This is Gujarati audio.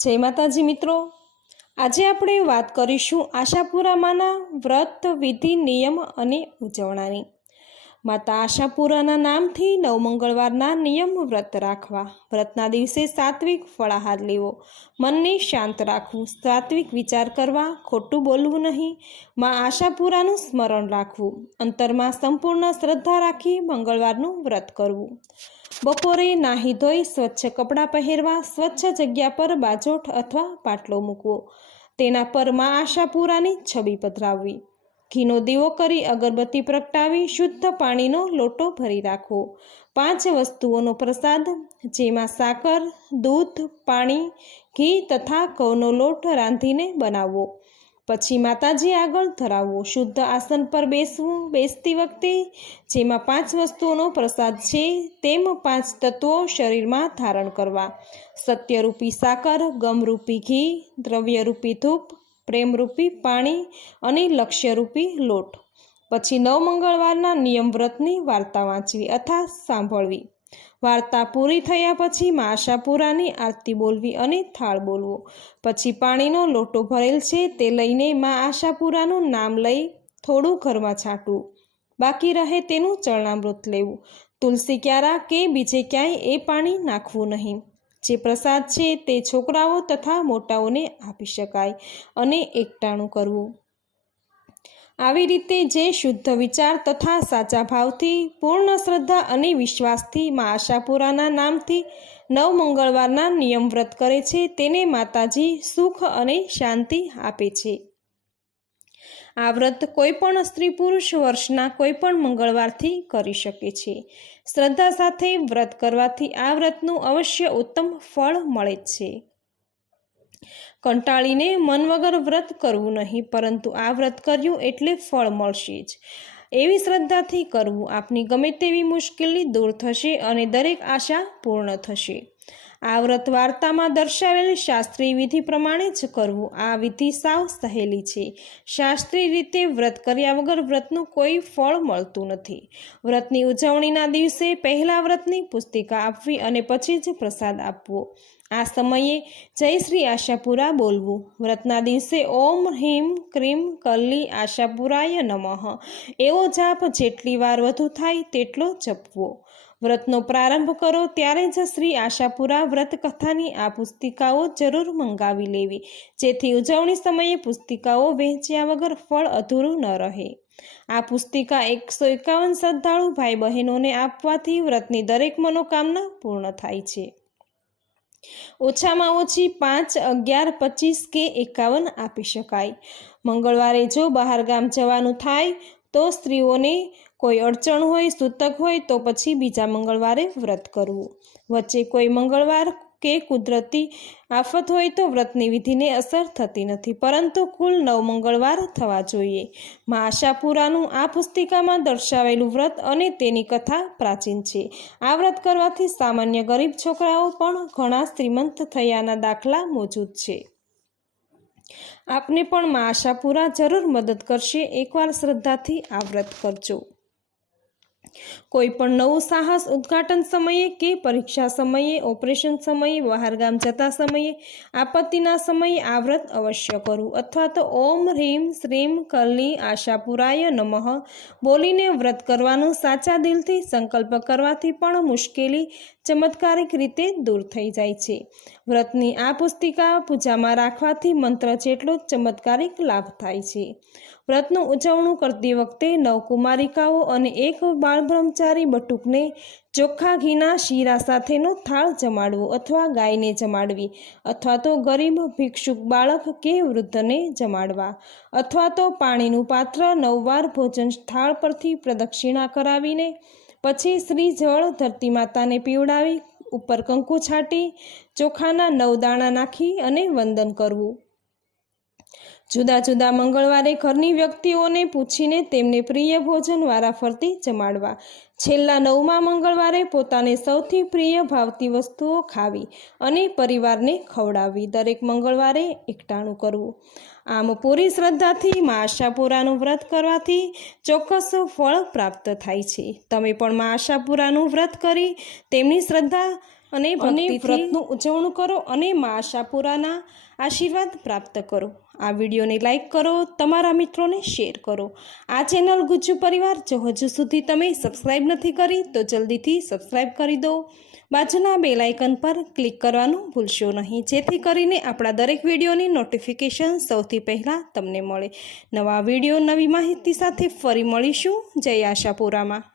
જય માતાજી મિત્રો. આજે આપણે વાત કરીશું આશાપુરામાંના વ્રત વિધિ નિયમ અને ઉજવણાની. માતા આશાપુરાના નામથી નવ મંગળવારના નિયમ વ્રત રાખવા. વ્રતના દિવસે સાત્વિક ફળાહાર લેવો. મનને શાંત રાખવું. સાત્વિક વિચાર કરવા. ખોટું બોલવું નહીં. માં આશાપુરાનું સ્મરણ રાખવું. અંતરમાં સંપૂર્ણ શ્રદ્ધા રાખી મંગળવારનું વ્રત કરવું. બપોરે નાહી ધોઈ સ્વચ્છ કપડાં પહેરવા, સ્વચ્છ જગ્યા પર બાજોઠ અથવા પાટલો મૂકવો. તેના પર મા આશાપુરાની છબી પધરાવવી. ઘીનો દીવો કરી અગરબત્તી પ્રગટાવી, શુદ્ધ પાણીનો લોટો ભરી રાખવો. પાંચ વસ્તુઓનો પ્રસાદ, જેમાં સાકર, દૂધ, પાણી, ઘી તથા ઘઉંનો લોટ રાંધીને બનાવવો. પછી માતાજી આગળ ધરાવવો શુદ્ધ આસન પર બેસવું બેસતી વખતે જેમાં પાંચ વસ્તુઓનો પ્રસાદ છે તેમ પાંચ તત્વો શરીરમાં ધારણ કરવા. સત્યરૂપી સાકર, ગમરૂપી ઘી, દ્રવ્યરૂપી ધૂપ, પ્રેમરૂપી પાણી અને લક્ષ્યરૂપી લોટ. પછી નવ મંગળવારના નિયમ વ્રતની વાર્તા વાંચવી અથવા સાંભળવી. વાર્તા પૂરી થયા પછી મા આશાપુરાની આરતી બોલવી અને થાળ બોલવો. પછી પાણીનો લોટો ભરેલ છે તે લઈને મા આશાપુરાનું નામ લઈ થોડું ઘરમાં છાંટવું. બાકી રહે તેનું ચરણામૃત લેવું. તુલસી ક્યારા કે બીજે ક્યાંય એ પાણી નાખવું નહીં. જે પ્રસાદ છે તે છોકરાઓ તથા મોટાઓને આપી શકાય અને એકટાણું કરવું. આવી રીતે જે શુદ્ધ વિચાર તથા સાચા ભાવથી, પૂર્ણ શ્રદ્ધા અને વિશ્વાસથી મા આશાપુરાના નામથી નવ મંગળવારના નિયમ વ્રત કરે છે, તેને માતાજી સુખ અને શાંતિ આપે છે. આ વ્રત કોઈપણ સ્ત્રી પુરુષ વર્ષના કોઈપણ મંગળવારથી કરી શકે છે. શ્રદ્ધા સાથે વ્રત કરવાથી આ વ્રતનું અવશ્ય ઉત્તમ ફળ મળે છે. કંટાળીને મન વગર વ્રત કરવું નહીં, પરંતુ આ વ્રત કર્યું એટલે ફળ મળશે જ. એવી શ્રદ્ધાથી કરવું આપની ગમે તેવી મુશ્કેલી દૂર થશે અને દરેક આશા પૂર્ણ થશે. આ વ્રત વાર્તામાં દર્શાવેલ શાસ્ત્રીય વિધિ પ્રમાણે જ કરવું. આ વિધિ સાવ સહેલી છે. શાસ્ત્રીય રીતે વ્રત કર્યા વગર વ્રતનું કોઈ ફળ મળતું નથી. વ્રતની ઉજવણીના દિવસે પહેલા વ્રતની પુસ્તિકા આપવી અને પછી જ પ્રસાદ આપવો. આ સમયે જય શ્રી આશાપુરા બોલવું. વ્રતના દિવસે ઓમ હિમ ક્રીમ કલ્લી આશાપુરાય નમઃ. એવો જાપ જેટલી વાર વધુ થાય તેટલો જપવો. વ્રતનો પ્રારંભ કરો ત્યારે જ શ્રી આશાપુરા વ્રત કથાની આ પુસ્તિકાઓ જરૂર મંગાવી લેવી. જેથી ઉજવણી સમયે પુસ્તિકાઓ વહેંચ્યા વગર ફળ અધૂરું ન રહે. આ પુસ્તિકા એકસો એકાવન શ્રદ્ધાળુ ભાઈ બહેનોને આપવાથી વ્રતની દરેક મનોકામના પૂર્ણ થાય છે. ઓછામાં ઓછી પાંચ, અગિયાર, પચીસ કે એકાવન આપી શકાય. મંગળવારે જો બહાર ગામ જવાનું થાય, તો સ્ત્રીઓને કોઈ અડચણ હોય, સૂતક હોય, તો પછી બીજા મંગળવારે વ્રત કરવું. વચ્ચે કોઈ મંગળવાર કે કુદરતી આફત હોય તો વ્રતની વિધિને અસર થતી નથી, પરંતુ કુલ નવ મંગળવાર થવા જોઈએ. મા આશાપુરાનું આ પુસ્તિકામાં દર્શાવેલું વ્રત અને તેની કથા પ્રાચીન છે. આ વ્રત કરવાથી સામાન્ય ગરીબ છોકરાઓ પણ ઘણા શ્રીમંત થયાના દાખલા મોજૂદ છે. આપને પણ મા આશાપુરા જરૂર મદદ કરશે. એકવાર શ્રદ્ધાથી આ વ્રત કરજો. કોઈ પણ નવું સાહસ ઉદ્ઘાટન સમયે કે પરીક્ષા સમયે, ઓપરેશન સમયે બહારગામ જતા સમયે, આપત્તિના સમયે આ વ્રત અવશ્ય કરવું. અથવા તો ઓમ હ્રીમ શ્રીમ કલ્લી આશાપુરાય નમઃ. બોલીને વ્રત કરવાનું સાચા દિલથી, સંકલ્પ કરવાથી પણ મુશ્કેલી, ચમત્કારિક રીતે દૂર થઈ જાય છે. વ્રતની આ પુસ્તિકા પૂજામાં રાખવાથી મંત્ર જેટલો ચમત્કારિક લાભ થાય છે. વ્રતનું ઉજવણું કરતી વખતે નવ કુમારિકાઓ અને એક બાળ બ્રહ્મચારી બટુકને ચોખ્ખા ઘીના શીરા સાથેનો થાળ જમાડવો અથવા ગાયને જમાડવી અથવા તો ગરીબ ભિક્ષુક બાળક કે વૃદ્ધને જમાડવા અથવા તો પાણીનું પાત્ર નવવાર ભોજન થાળ પરથી પ્રદક્ષિણા કરાવીને પછી શ્રી જળ ધરતી માતાને પીવડાવી, ઉપર કંકુ છાંટી, ચોખાના નવ દાણા નાખી અને વંદન કરવું. જુદા જુદા મંગળવારે ઘરની વ્યક્તિઓને પૂછીને તેમને પ્રિય ભોજન વારાફરતી જમાડવા. છેલ્લા નવમા મંગળવારે પોતાને સૌથી પ્રિય ભાવતી વસ્તુઓ ખાવી અને પરિવારને ખવડાવવી દરેક મંગળવારે એકટાણું કરવું. આમ પૂરી શ્રદ્ધાથી મા આશાપુરાનું વ્રત કરવાથી ચોક્કસ ફળ પ્રાપ્ત થાય છે. તમે પણ મા આશાપુરાનું વ્રત કરી તેમની શ્રદ્ધા અને વ્રતનું ઉજવણું કરો અને મા આશાપુરાના આશીર્વાદ પ્રાપ્ત કરો. આ વિડીયોને લાઇક કરો તમારા મિત્રોને શેર કરો. આ ચેનલ ગુજ્જુ પરિવાર જો હજુ સુધી તમે સબસ્ક્રાઈબ નથી કરી તો જલ્દીથી સબસ્ક્રાઇબ કરી દો. બાજુના બેલ આઇકન પર ક્લિક કરવાનું ભૂલશો નહીં. જેથી કરીને આપણા દરેક વિડીયોની નોટિફિકેશન સૌથી પહેલાં તમને મળે. નવા વીડિયો, નવી માહિતી સાથે ફરી મળીશું. જય આશાપુરામાં.